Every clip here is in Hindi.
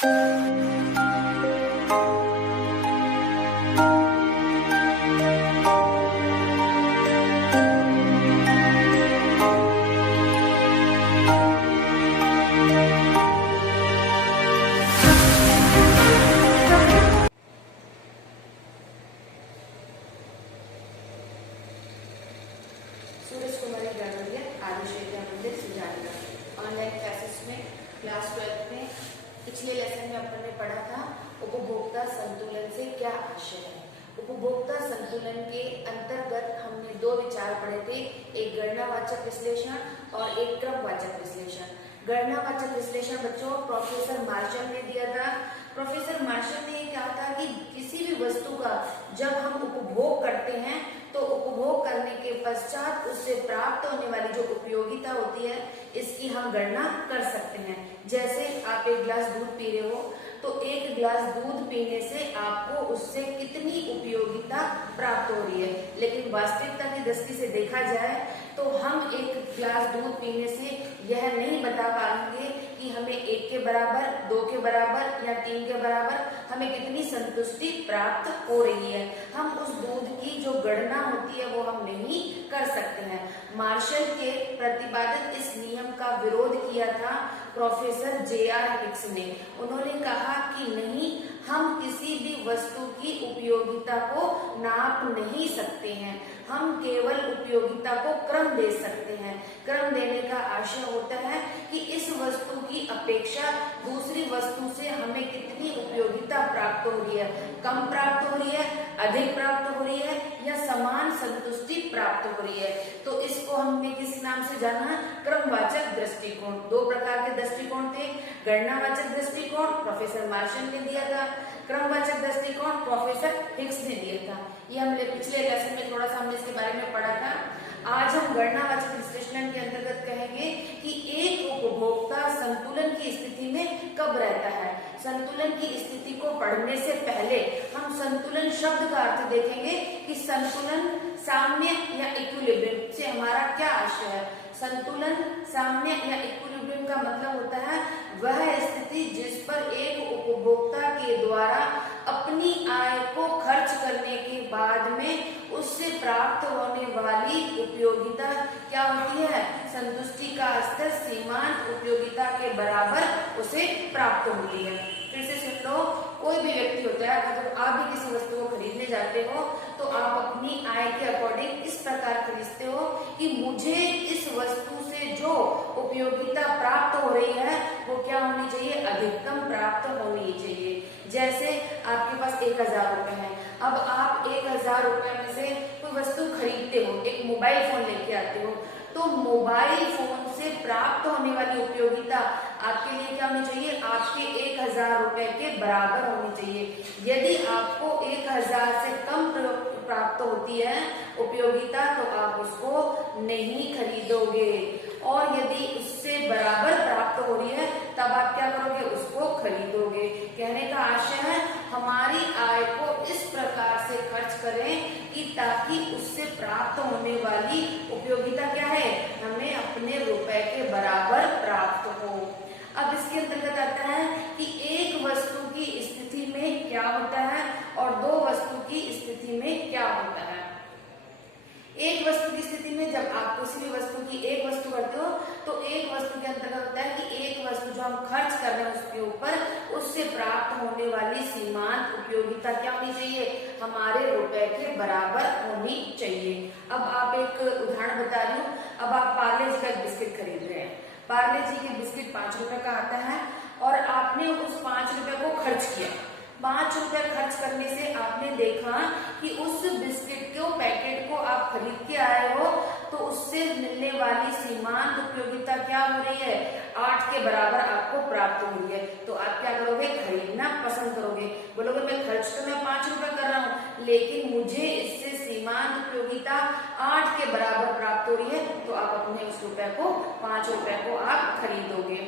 सूरज कुमारी ग्रामोदिया आदर्श विद्या मंदिर सुजानगढ़। ऑनलाइन क्लासेस में क्लास 12 में पिछले लेसन में अपन ने पढ़ा था उपभोक्ता संतुलन से क्या आशय है। उपभोक्ता संतुलन के अंतर्गत हमने दो विचार पढ़े थे, एक गणनावाचक विश्लेषण और एक क्रमवाचक विश्लेषण। गणनावाचक विश्लेषण बच्चों प्रोफेसर मार्शल ने दिया था। प्रोफेसर मार्शल ने कहा था कि किसी भी वस्तु का जब हम उपभोग करते हैं तो उपभोग करने के पश्चात उससे प्राप्त होने वाली जो उपयोगिता होती है इसकी हम गणना कर सकते हैं। जैसे आप एक गिलास दूध पी रहे हो तो एक गिलास दूध पीने से आपको उससे कितनी उपयोगिता प्राप्त हो रही है, लेकिन वास्तविकता की दृष्टि से देखा जाए तो हम एक गिलास दूध पीने से यह नहीं बता पाएंगे कि हमें 1 के बराबर, 2 के बराबर या 3 के बराबर हमें कितनी संतुष्टि प्राप्त हो रही है। हम उस दूध की जो गणना होती है वो हम नहीं कर सकते हैं। मार्शल के प्रतिपादित इस नियम का विरोध किया था प्रोफेसर J.R. हिक्स ने। उन्होंने कहा कि नहीं, हम किसी भी वस्तु की उपयोगिता को नाप नहीं सकते हैं, हम केवल उपयोगिता को क्रम दे सकते हैं। क्रम देने का आशय होता है कि इस वस्तु की अपेक्षा दूसरी वस्तु से हमें कितनी उपयोगिता प्राप्त हो रही है, कम प्राप्त हो रही है, अधिक प्राप्त हो रही है या समान संतुष्टि प्राप्त हो रही है। तो इसको हमने किस नाम से जाना? क्रमवाचक दृष्टिकोण। दो प्रकार के दृष्टिकोण थे, गणनावाचक दृष्टिकोण प्रोफेसर मार्शल ने दिया था, क्रमवाचक दृष्टिकोण प्रोफेसर हिक्स ने दिया था। ये हमने पिछले लेसन में थोड़ा सा हमने इसके बारे में पढ़ा था। आज हम गणनावाचक विश्लेषण के अंतर्गत कहेंगे कि एक उपभोक्ता संतुलन की स्थिति में कब रहता है। संतुलन की स्थिति को पढ़ने से पहले हम संतुलन शब्द का अर्थ देखेंगे कि संतुलन, साम्य या इक्विलिब्रियम से हमारा क्या आशय है। संतुलन, साम्य या इक्विलिब्रियम का मतलब होता है वह स्थिति जिस पर एक उपभोक्ता के द्वारा अपनी आय को खर्च करने के बाद में उससे प्राप्त होने वाली उपयोगिता क्या होती है, संतुष्टि का स्तर सीमांत उपयोगिता के बराबर उसे प्राप्त होती है। फिर से सुन लो, कोई भी व्यक्ति होता है, अगर आप भी किसी वस्तु को खरीदने जाते हो तो आप अपनी आय के अकॉर्डिंग इस प्रकार खरीदते हो कि मुझे इस वस्तु से जो उपयोगिता प्राप्त हो रही है वो क्या होनी चाहिए, अधिकतम प्राप्त होनी चाहिए। जैसे आपके पास 1000 रुपए है, अब आप 1000 रुपए में से कोई वस्तु खरीदते हो, एक मोबाइल फोन लेके आते हो, तो मोबाइल फोन से प्राप्त होने वाली उपयोगिता आपके लिए क्या होनी चाहिए, आपके 1000 रुपए के बराबर होनी चाहिए। यदि आपको 1000 से कम प्राप्त होती है उपयोगिता तो आप उसको नहीं खरीदोगे, और यदि उससे बराबर प्राप्त हो रही है तब आप क्या करोगे, उसको खरीदोगे। कहने का आशय है हमारी आय को इस प्रकार से खर्च करें कि ताकि उससे प्राप्त होने वाली उपयोगिता क्या है, हमें अपने रुपए के बराबर प्राप्त हो। अब इसके अंतर्गत आता है कि एक वस्तु की स्थिति में क्या होता है और दो वस्तु की स्थिति में क्या होता है। एक वस्तु की स्थिति में जब आप किसी भी वस्तु की एक वस्तु करते हो तो एक वस्तु के अंतर्गत होता है कि एक वस्तु जो हम खर्च कर रहे हैं उसके ऊपर उससे प्राप्त होने वाली सीमांत उपयोगिता क्या होनी चाहिए, हमारे रुपए के बराबर होनी चाहिए। अब आप एक उदाहरण बता रही हूँ, अब आप पार्ले जी का एक बिस्किट खरीद रहे हैं। पार्ले जी के बिस्किट 5 रुपए का आता है और आपने उस 5 रुपए को खर्च किया। 5 रुपए खर्च करने से आपने देखा कि उस बिस्किट के पैकेट को आप खरीद के आए हो तो उससे मिलने वाली सीमांत उपयोगिता क्या हो रही है, 8 के बराबर आपको प्राप्त हो रही है। तो आप क्या करोगे, खरीदना पसंद करोगे। बोलोगे मैं खर्च तो मैं 5 रुपए कर रहा हूँ लेकिन मुझे इससे सीमांत उपयोगिता 8 के बराबर प्राप्त हो रही है, तो आप अपने उस रुपए को 5 रुपए को आप खरीदोगे।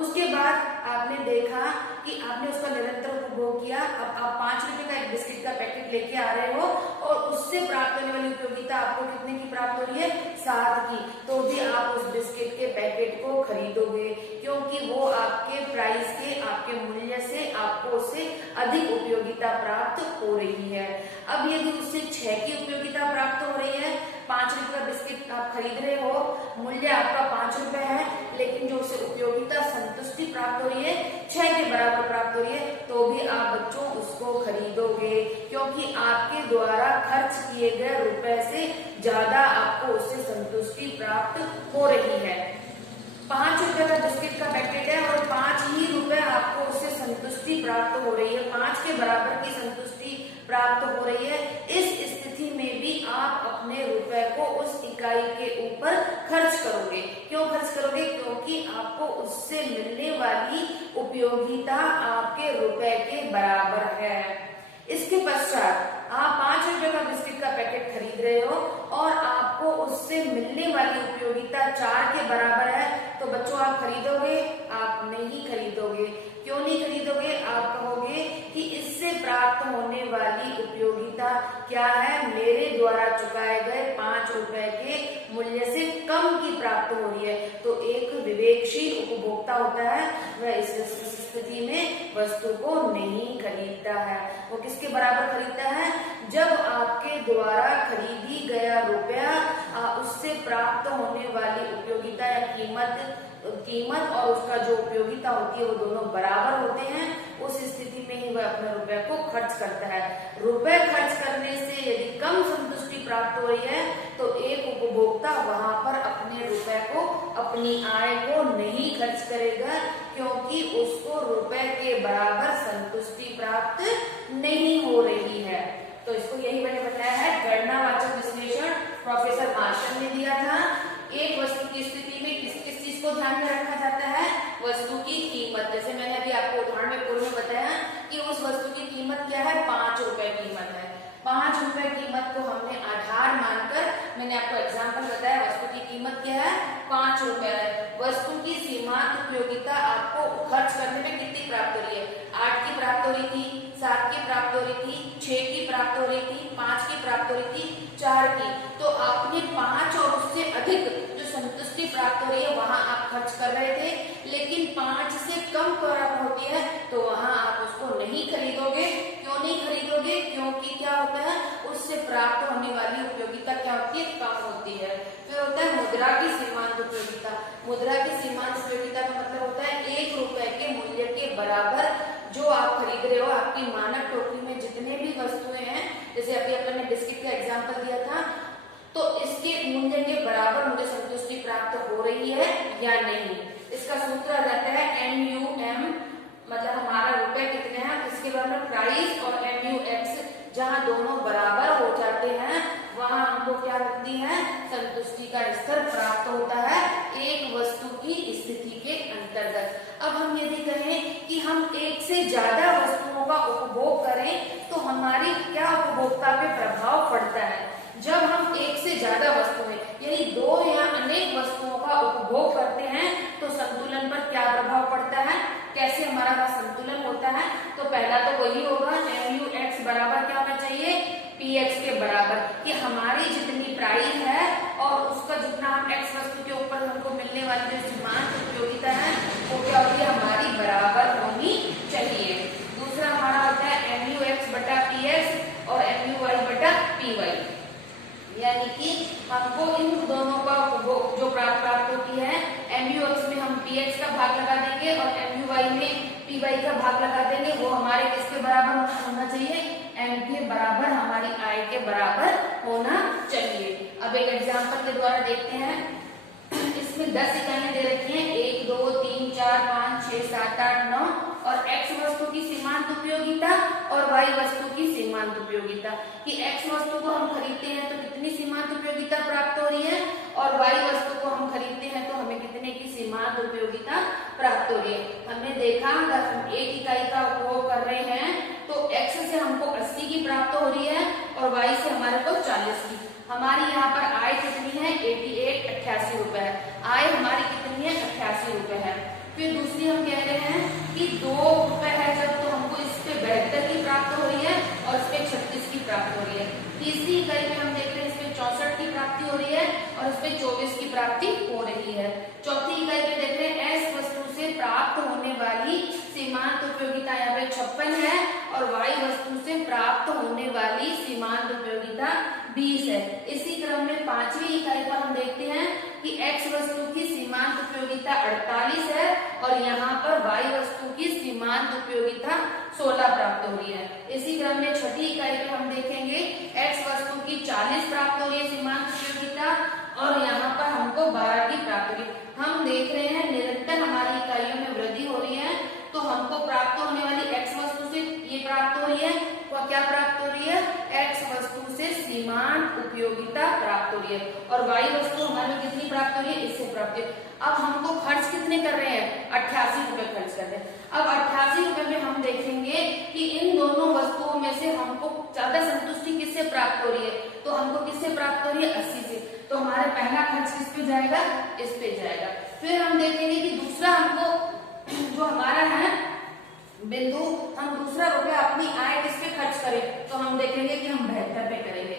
उसके बाद आपने देखा कि आपने उसका निरंतर उपभोग किया। अब आप 5 रुपए का एक बिस्किट का पैकेट लेके आ रहे हो और उससे प्राप्त होने वाली उपयोगिता आपको कितने की प्राप्त हो रही है, 7 की, तो भी आप उस बिस्किट के पैकेट को खरीदोगे। क्योंकि वो आपके प्राइस के, आपके मूल्य से आपको उससे अधिक उपयोगिता प्राप्त हो रही है। अब यदि उससे 6 की उपयोगिता प्राप्त हो रही है, 5 रुपए का बिस्किट आप खरीद रहे हो, मूल्य आपका 5 रुपए है, लेकिन जो उसे उपयोगिता संतुष्टि प्राप्त हो रही है 6 के बराबर प्राप्त हो रही है, तो भी आप बच्चों उसको खरीदोगे, क्योंकि आपके द्वारा खर्च किए गए रुपए से ज्यादा आपको उससे संतुष्टि प्राप्त हो रही है। 5 रुपए का बिस्किट का पैकेट है और 5 ही रुपए आपको उससे संतुष्टि प्राप्त हो रही है, 5 के बराबर की संतुष्टि प्राप्त हो रही है। इस स्थिति में भी आप अपने रुपए को उस इकाई के ऊपर खर्च करोगे। क्यों खर्च करोगे? क्योंकि आपको उससे मिलने वाली उपयोगिता आपके रुपए के बराबर है। इसके पश्चात आप 5 रुपए का बिस्किट का पैकेट खरीद रहे हो और आपको उससे मिलने वाली उपयोगिता 4 के बराबर है, तो बच्चों आप खरीदोगे? आप नहीं खरीदोगे। क्यों नहीं खरीदोगे? आप कहोगे कि इससे प्राप्त होने वाली उपयोगिता क्या है, मेरे द्वारा चुकाए गए 5 रुपए के मूल्य से कम की प्राप्त हो रही है। तो एक विवेकशील उपभोक्ता होता है, वह इस स्थिति में वस्तु को नहीं खरीदता है। वो किसके बराबर खरीदता है? जब आपके द्वारा खरीदी गया रुपया उससे प्राप्त होने वाली उपयोगिता या कीमत और उसका जो उपयोगिता होती है वो दोनों बराबर होते हैं, उस स्थिति में ही वह अपने रुपए को खर्च करता है। रुपए खर्च करने से यदि कम संतुष्टि प्राप्त हो रही है, तो एक उपभोक्ता वहां पर अपने रुपए को, अपनी आय को नहीं खर्च करेगा, क्योंकि उसको रुपए के बराबर संतुष्टि प्राप्त नहीं हो रही है। तो इसको यही मैंने बताया है, गणनावाचक विश्लेषण प्रोफेसर मार्शल ने दिया था। एक वस्तु की स्थिति में किस किस चीज को ध्यान में रखा जाता है? वस्तु की कीमत। जैसे मैंने अभी आपको उदाहरण में पूर्व में बताया कि उस वस्तु की कीमत क्या है? 5 रुपए कीमत है। 5 रुपए कीमत को हमने आधार मानकर, मैंने आपको एग्जाम्पल बताया, वस्तु की कीमत क्या है? 5 रुपए है। वस्तु की सीमांत उपयोगिता आपको खर्च करने में कितनी प्राप्त हो रही है? 8 की प्राप्त हो रही थी, 7 की प्राप्त हो रही थी, 6 की प्राप्त हो रही थी, 5 की प्राप्त हो रही थी, 4 की। तो आपने 5 और उससे अधिक जो संतुष्टि प्राप्त हो रही है वहां आप खर्च कर रहे थे, लेकिन 5 से कम प्राप्त होती है तो वहां आप उसको नहीं खरीदोगे। क्यों नहीं खरीदोगे? क्योंकि क्या होता है, उससे प्राप्त होने वाली उपयोगिता क्या होती है? कम होती है। फिर होता है मुद्रा की सीमांत उपयोगिता। मुद्रा की सीमांत उपयोगिता का मतलब होता है 1 रुपए के मूल्य के बराबर जो आप खरीद रहे हो, आपकी मानक टोकरी में जितने भी वस्तुएं हैं, जैसे अभी अपन ने बिस्किट का एग्जाम्पल दिया था, तो इसके मूल्य के बराबर मुझे संतुष्टि प्राप्त हो रही है या नहीं। इसका सूत्र रहता है MUM, मतलब हमारा रुपए कितने हैं, इसके बराबर प्राइस, और MUX, जहां दोनों बराबर हो जाते हैं वहां हमको क्या मिलती है? संतुष्टि का स्तर प्राप्त होता है एक वस्तु की स्थिति के अंतर्गत। अब हम यदि कहें कि हम एक से ज्यादा वस्तुओं का उपभोग करें तो हमारी क्या उपभोक्ता पे प्रभाव पड़ता है? जब हम एक से ज्यादा वस्तुएं यानी 2 या अनेक वस्तुओं का उपभोग करते हैं तो संतुलन पर क्या प्रभाव पड़ता है? कैसे हमारा संतुलन होता है? तो पहला तो वही होगा, MUX बराबर क्या होना चाहिए? PX के बराबर, कि हमारी जितनी प्राइस है और उसका जितना हम X वस्तु के ऊपर हमको मिलने वाली जो सीमांत उपयोगिता है वो क्या होती है? हमारी बराबर होनी चाहिए। दूसरा हमारा होता है MUX बटा PX और MUY बटा PY, यानी कि हमको इन दोनों का उपभोग जो प्राप्त होती है, MUX में हम PX का भाग लगा देंगे और MUY में PY का भाग लगा देंगे, वो हमारे किसके बराबर होना चाहिए? M के बराबर, हमारी आय के बराबर होना चाहिए। अब एक एग्जांपल के द्वारा देखते हैं। इसमें 10 इकाइयां दे रखी हैं, 1 2 3 4 5 6 7 8 9, और X वस्तु की सीमांत उपयोगिता और Y वस्तु की सीमांत उपयोगिता, कि X वस्तु को हम खरीदते हैं तो कितनी सीमांत उपयोगिता प्राप्त हो रही है, और Y वस्तु को हम खरीदते हैं तो हमें कितने की सीमांत उपयोगिता प्राप्त हो रही है। हमने देखा अगर हम 1 इकाई का उपभोग कर रहे हैं तो X से हमको 80 की प्राप्त हो रही है और Y से हमारे को 40 की। हमारी यहाँ पर आय कितनी है? 88 रुपए है। आय हमारी कितनी है? 88 रुपए है। फिर दूसरी हम कह रहे हैं कि 2 रुपए है जब, तो हमको इस पे 72 की प्राप्त हो रही है और इस पे 36 की प्राप्त हो रही है। तीसरी इकाई में हम देख रहे हैं इसमें 64 की प्राप्ति हो रही है और इस पे 24 की प्राप्ति हो रही है। चौथी इकाई में देख रहे हैं S वस्तु से 56 है और y वस्तु से प्राप्त होने वाली सीमांत उपयोगिता 20 है। इसी क्रम में 5वीं इकाई पर हम देखते हैं कि x वस्तु की सीमांत उपयोगिता 48 है और यहाँ पर y वस्तु की सीमांत उपयोगिता 16 प्राप्त हो रही है। इसी क्रम में 6ठी इकाई पे हम देखेंगे x वस्तु की 40 प्राप्त हो रही है सीमांत उपयोगिता और यहाँ पर हमको 12 की प्राप्त हो रही है। हम देख रहे हैं निरंतर हमारी इकाइयों में वृद्धि हो रही है, तो हमको प्राप्त होने वाली x वस्तु से ये प्राप्त हो रही है, तो क्या प्राप्त हो रही है, x वस्तु से सीमांत उपयोगिता प्राप्त हो रही है और y वस्तु हमारी कितनी प्राप्त हो रही है, इससे प्राप्त हो रही है। अब हमको खर्च कितने कर रहे हैं, 88 रुपए खर्च कर रहे हैं। अब 88 रुपए में हम देखेंगे कि इन दोनों वस्तुओं में से हमको ज्यादा संतुष्टि किससे प्राप्त हो रही है, तो हमको किससे प्राप्त हो रही है, 80 से। तो हमारा पहला खर्च किस पे जाएगा, इस पे जाएगा। फिर हम देखेंगे कि दूसरा हमको जो हमारा है बिंदु, हम दूसरा रुपया अपनी आय किस पे खर्च करें, तो हम देखेंगे कि हम 72 पे करेंगे।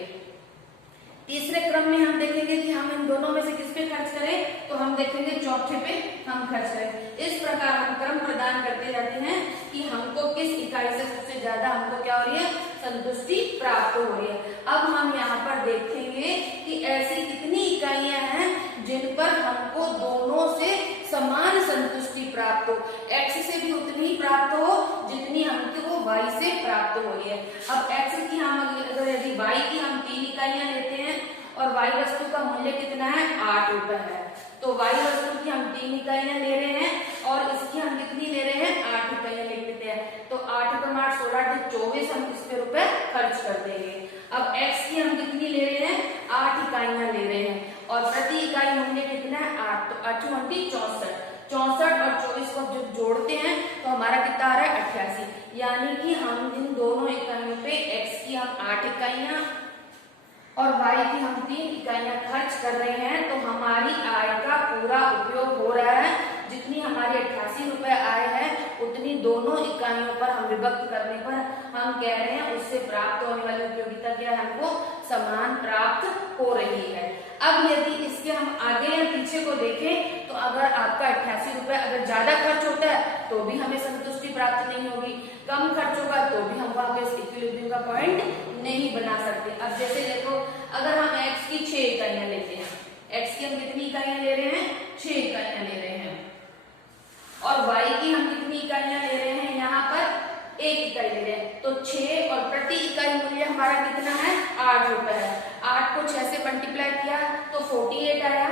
तीसरे क्रम में हम देखेंगे कि हम इन दोनों में से किस पे खर्च करें, तो हम देखेंगे चौथे पे हम खर्च करें। इस प्रकार हम क्रम प्रदान करते जाते हैं कि हमको किस इकाई से सबसे ज्यादा हमको क्या हो रही है, संतुष्टि प्राप्त हो रही है। अब हम यहाँ पर देखेंगे कि ऐसी कितनी इकाइयां हैं जिन पर हमको दोनों से समान संतुष्टि प्राप्त हो, x से भी उतनी ही प्राप्त हो जितनी हमको y से प्राप्त हो रही है। अब x की हम अगर यदि y की हम 3 इकाइयां लेते हैं और y वस्तु का मूल्य कितना है, 8 रुपए है, तो y वस्तु की हम 3 इकाइयां ले रहे हैं और इसकी हम कितनी ले रहे हैं, 8 इकाइयां ले लेते हैं। तो 8 का 8 16 24 हम इस पे रुपए खर्च कर देंगे। अब x की हम कितनी ले रहे हैं, 8 इकाइयां ले रहे हैं और प्रति इकाई मूल्य कितना है, 8, तो 8 64 और 24 को जब जोड़ते हैं तो हमारा कितना आ रहा है, 88। यानी कि हम इन दोनों इकाइयों पे x की हम 8 इकाइयां और y की हम 3 इकाइयां खर्च कर रहे हैं, तो हमारी आय का पूरा उपयोग हो रहा है। जितनी हमारी 88 रुपए आय है उतनी दोनों इकाइयों पर हम विभक्त करने पर हम कह रहे हैं उससे प्राप्त होने वाली उपयोगिता क्या है, हमको समान प्राप्त हो रही है। अब यदि इसके हम आगे या पीछे को देखें तो अगर आपका 88 रुपए अगर ज्यादा खर्च होता है तो भी हमें संतुष्टि प्राप्त नहीं होगी, कम खर्च होगा तो भी हम वहां पे इक्विलिब्रियम का पॉइंट नहीं बना सकते। अब जैसे देखो, अगर हम x की 6 इकाइयां लेते हैं, x की हम कितनी इकाइयां ले रहे हैं, 6 इकाइयां ले रहे हैं और y की हम कितनी इकाइयां ले रहे हैं, यहाँ पर 1 इकाई ले रहे हैं, तो 6 और प्रति इकाई मूल्य हमारा कितना है, 8 रुपए है। 8 को 6 से मल्टीप्लाई किया तो 48 आया,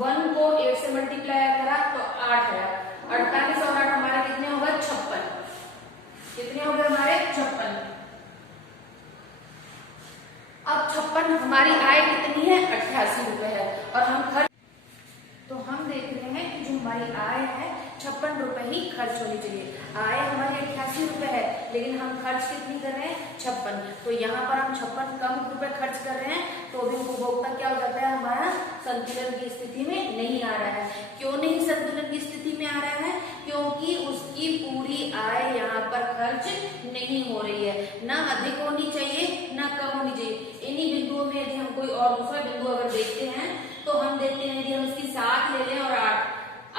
1 को 8 से मल्टीप्लाई करा तो 8 आया, 48 और 8 हमारे कितने होगा, 56। कितने हो गए हमारे, 56। अब 56 हमारी आय कितनी है, 88 रुपए है और हम खर्च, तो हम देख रहे हैं कि जो हमारी आय है 56 रुपए ही खर्च होनी चाहिए। आय हमारी 88 रुपए है लेकिन हम खर्च कितनी कर रहे हैं, 56। तो यहाँ पर हम 56 कम रुपए खर्च कर रहे हैं तो भी उपभोक्ता क्या हो जाता है, हमारा संतुलन की स्थिति में नहीं आ रहा है। क्यों नहीं संतुलन की स्थिति में आ रहा है, क्योंकि उसकी पूरी आय यहाँ पर खर्च नहीं हो रही है, ना अधिक होनी चाहिए ना कम होनी चाहिए। इन्हीं बिंदुओं में यदि हम कोई और दूसरा बिंदु अगर देखते हैं तो हम देखते हैं यदि हम इसकी 7 ले लें और 8,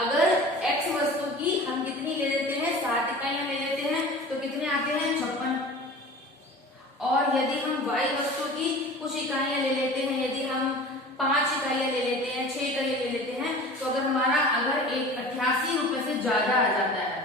अगर x वस्तु की हम कितनी ले लेते हैं, 7 इकाइयां ले लेते हैं तो कितने आते हैं, 56। और यदि हम y वस्तु की कुछ इकाइयां ले लेते हैं, यदि हम 5 इकाइयां ले लेते हैं, 6 इकाइयां ले लेते हैं, तो अगर हमारा अगर 88 रुपए से ज्यादा आ जाता है,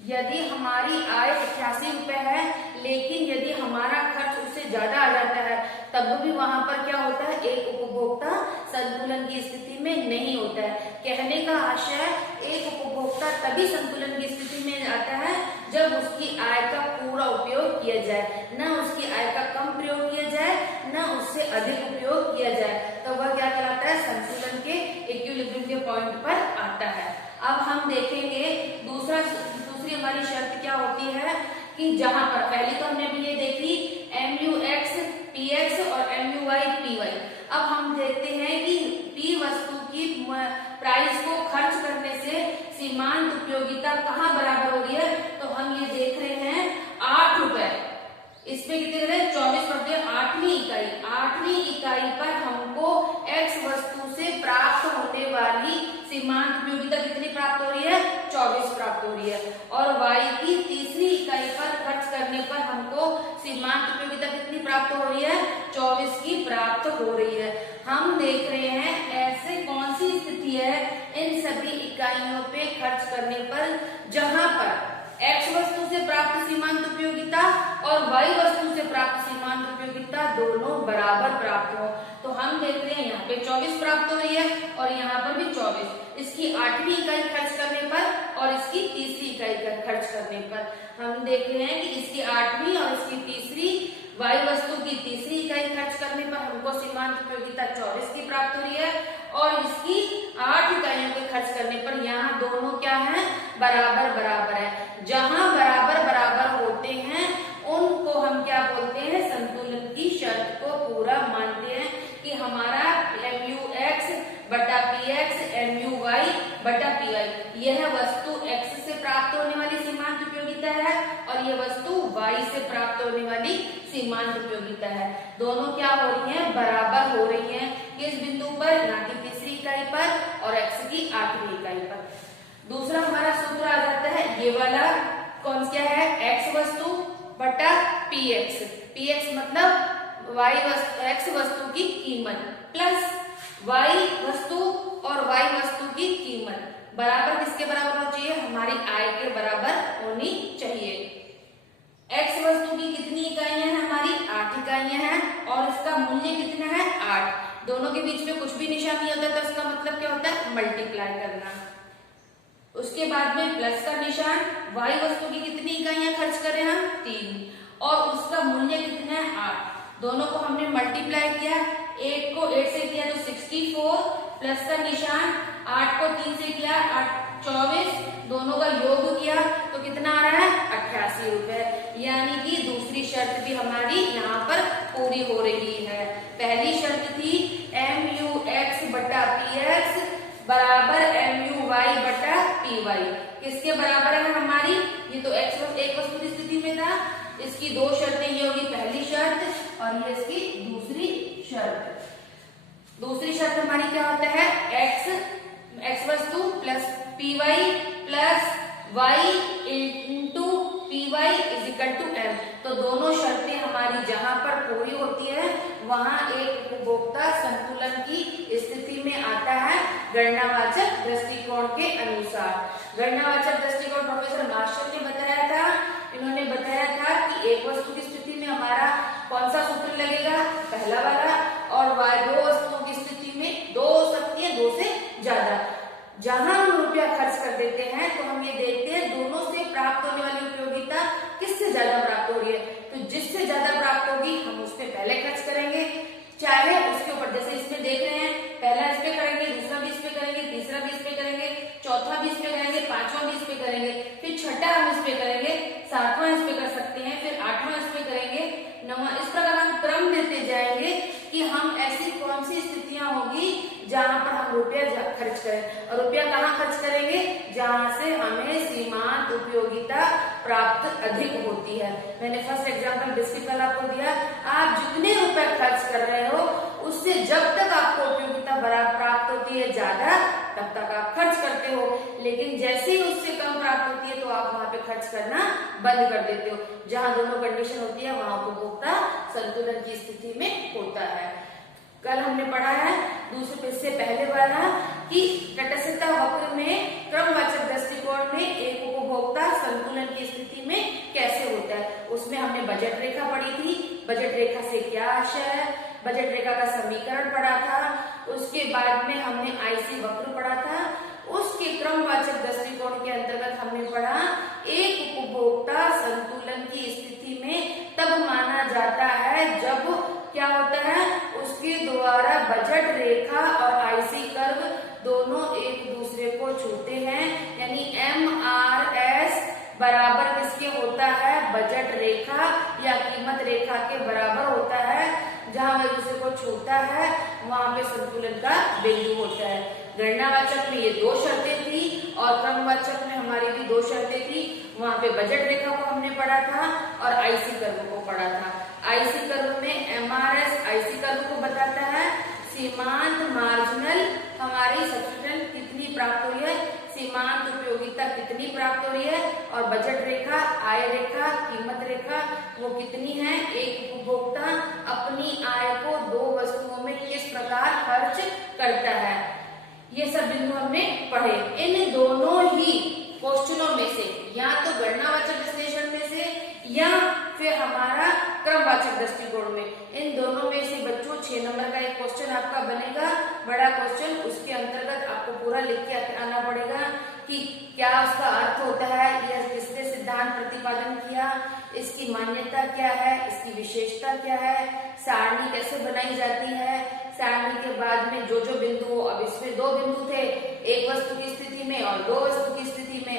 यदि हमारी आय 88 रुपए है लेकिन यदि हमारा खर्च उससे ज्यादा आ जाता है तब भी वहां पर क्या होता है, एक उपभोक्ता संतुलन की स्थिति में नहीं होता है। कहने का आशय, एक उपभोक्ता तभी संतुलन की स्थिति में आता है जब उसकी आय का पूरा उपयोग किया जाए, न उसकी आय का कम प्रयोग किया जाए न उससे अधिक उपयोग किया जाए, तो वह क्या कहलाता है, संतुलन के इक्विलिब्रियम के पॉइंट पर आता है। अब हम देखेंगे दूसरी हमारी शर्त क्या होती है कि जहां पर पहले तो हमने भी ये देखी MUX PX और MUY PY। अब हम देखते हैं कि P वस्तु की प्राइस को खर्च करने से सीमांत उपयोगिता कहाँ बराबर हो रही है, तो हम ये देख रहे हैं 8 रुपए, इस पे कितने दे रहे हैं, 24 रुपए। 8वीं इकाई पर हमको x वस्तु से प्राप्त होने वाली सीमांत उपयोगिता कितनी प्राप्त हो रही है, 24 प्राप्त हो रही है और y की तीसरी इकाई पर यहाँ पे 24 प्राप्त हो रही है और यहाँ पर भी 24। इसकी 8वीं इकाई खर्च करने पर और इसकी 3री इकाई खर्च करने पर हम देख रहे हैं कि इसकी 8वीं और इसकी 3री y वस्तु की 3री इकाई खर्च करने पर हमको सीमांत उपयोगिता 24 की प्राप्त हो रही है और इसकी 8 इकाइयों के खर्च करने पर यहाँ दोनों क्या है, बराबर बराबर है। जहां बराबर बराबर होते हैं उनको हम क्या बोलते हैं, संतुलन की शर्त को पूरा मानते हैं कि हमारा MUX बटा PX MUY बटा PY यह वस्तु X से प्राप्त होने वाली सीमांत उपयोगिता है और यह वस्तु Y से प्राप्त होने वाली सीमांत उपयोगिता है। दोनों क्या हो रही हैं, बराबर हो रही हैं। किस बिंदु पर, यहाँ की 3री इकाई पर और X की 8वीं इकाई पर। दूसरा हमारा सूत्र आ जाता है ये वाला, कौन क्या है, X वस्तु बटा PX। PX मतलब X वस्तु की कीमत प्लस Y वस्तु और Y वस्तु की कीमत बराबर किसके बराबर होनी चाहिए, हमारी आय के बराबर होनी चाहिए। X वस्तु की कितनी इकाइयां हैं, हमारी 8 इकाइयां हैं और इसका मूल्य कितना है, 8। दोनों के बीच में कुछ भी निशान नहीं होता तो इसका मतलब क्या होता है, मल्टीप्लाई करना। उसके बाद में प्लस का निशान, Y वस्तु की कितनी इकाइयां खर्च करें हम, 3 और उसका मूल्य कितना है, 8। दोनों को हमने मल्टीप्लाई किया, 8 को 8 से किया तो 64 प्लस का निशान, 8 को 3 से किया 24, दोनों का योग किया तो कितना आ रहा है, 88 रुपए। यानी कि दूसरी शर्त भी हमारी यहाँ पर पूरी हो रही है। पहली शर्त थी MUX बटा PX बराबर MUY बटा PY। किसके बराबर है हमारी, ये तो X एक वस्तु की स्थिति में था, इसकी दो शर्तें, ये होगी पहली शर्त और ये इसकी दूसरी शर्त। दूसरी शर्त हमारी क्या होता है, X वस्तु plus PY plus Y into PY is equal to M। तो दोनों शर्तें हमारी जहां पर पूरी होती है वहां एक उपभोक्ता संतुलन की स्थिति में आता है गणनावाचक दृष्टिकोण के अनुसार। गणनावाचक दृष्टिकोण प्रोफेसर मार्शल ने बताया था, इन्होंने बताया था कि एक वस्तु की स्थिति में हमारा कौन सा सूत्र लगेगा, पहला वाला, और दो वस्तुओं की स्थिति में दो हो सकती है, दो से ज्यादा। जहां हम रुपया खर्च कर देते हैं तो हम ये देखते हैं दोनों से प्राप्त होने वाली उपयोगिता किससे ज्यादा प्राप्त हो रही है, तो जिससे ज्यादा प्राप्त होगी हम उस पे पहले खर्च करेंगे, चाहे उसके ऊपर, जैसे इसमें देख रहे हैं, पहला इस पे करेंगे, दूसरा भी इस पे करेंगे, तीसरा भी इस पे करेंगे, चौथा भी इस पे करेंगे, पांचवा भी इस पे करेंगे, फिर छठा हम इस पे करेंगे, सातवां इस पे कर सकते हैं, फिर आठवां इस पे करेंगे, नौवां। इस प्रकार हम क्रम देते जाएंगे कि हम ऐसी कौन सी स्थितियां होगी जहां पर हम रुपया खर्च करें, और रुपया कहाँ खर्च करेंगे, जहां से हमें सीमांत उपयोगिता प्राप्त अधिक होती है। मैंने फर्स्ट एग्जांपल बेसिक वाला आपको दिया, आप जितने रुपए खर्च कर रहे हो उससे जब तक आपको उपयोगिता बराबर प्राप्त होती है ज्यादा, तब तक आप खर्च करते हो, लेकिन जैसे ही उससे कम प्राप्त होती है तो आप वहां पे खर्च करना बंद कर देते हो। जहां दोनों कंडीशन होती है वहां उपभोक्ता संतुलन की स्थिति में होता है। कल हमने पढ़ा है दूसरे से पहले वाला कि तटस्थता वक्र में क्रमवाचक दृष्टिकोण में एक उपभोक्ता संतुलन की स्थिति में कैसे होता है। उसमें हमने बजट रेखा पढ़ी थी, बजट रेखा से क्या आशय है, बजट रेखा का समीकरण पढ़ा था, उसके बाद में हमने आईसी वक्र पढ़ा था। उसके क्रमवाचक दृष्टिकोण के अंतर्गत हमने पढ़ा एक उपभोक्ता संतुलन की स्थिति में तब माना जाता है जब क्या होता है, उसके द्वारा बजट रेखा और आईसी कर्व दोनों एक दूसरे को छूते हैं, यानी MRS बराबर किसके होता है, बजट रेखा या कीमत रेखा के बराबर होता है। जहां वह दूसरे को छूता है वहां पे संतुलन का बिंदु होता है। गणनावाचक में ये दो शर्तें थी और क्रमवाचक में हमारी भी दो शर्तें थी। वहां पे बजट रेखा को हमने पढ़ा था और आईसी कर्व को पढ़ा था। आईसी कर्व में MRS आईसी कर्व को बताता है सीमांत मार्जिनल हमारी सब्सिडेंट कितनी प्राप्त हो रही है, सीमांत उपयोगिता कितनी प्राप्त हो रही है, और बजट रेखा, आय रेखा, कीमत रेखा वो कितनी है। एक उपभोक्ता अपनी आय को दो वस्तुओं में किस प्रकार खर्च करता है, ये सब बिंदु हमने पढ़े। इन दोनों ही क्वेश्चनों में से या तो गणनावाचक विश्लेषण में से या फिर हमारा क्रमवाचक दृष्टिकोण में, इन दोनों में से बच्चों 6 नंबर का एक क्वेश्चन आपका बनेगा बड़ा क्वेश्चन, उसके अंतर्गत आपको पूरा लिख के आना पड़ेगा कि क्या उसका अर्थ होता है, यह किसने सिद्धांत प्रतिपादन किया, इसकी मान्यता क्या है, इसकी विशेषता क्या है, सारणी कैसे बनाई जाती है, सारणी के बाद में जो जो बिंदु, अब इसमें 2 बिंदु थे, एक वस्तु की स्थिति में और 2 वस्तु की स्थिति में,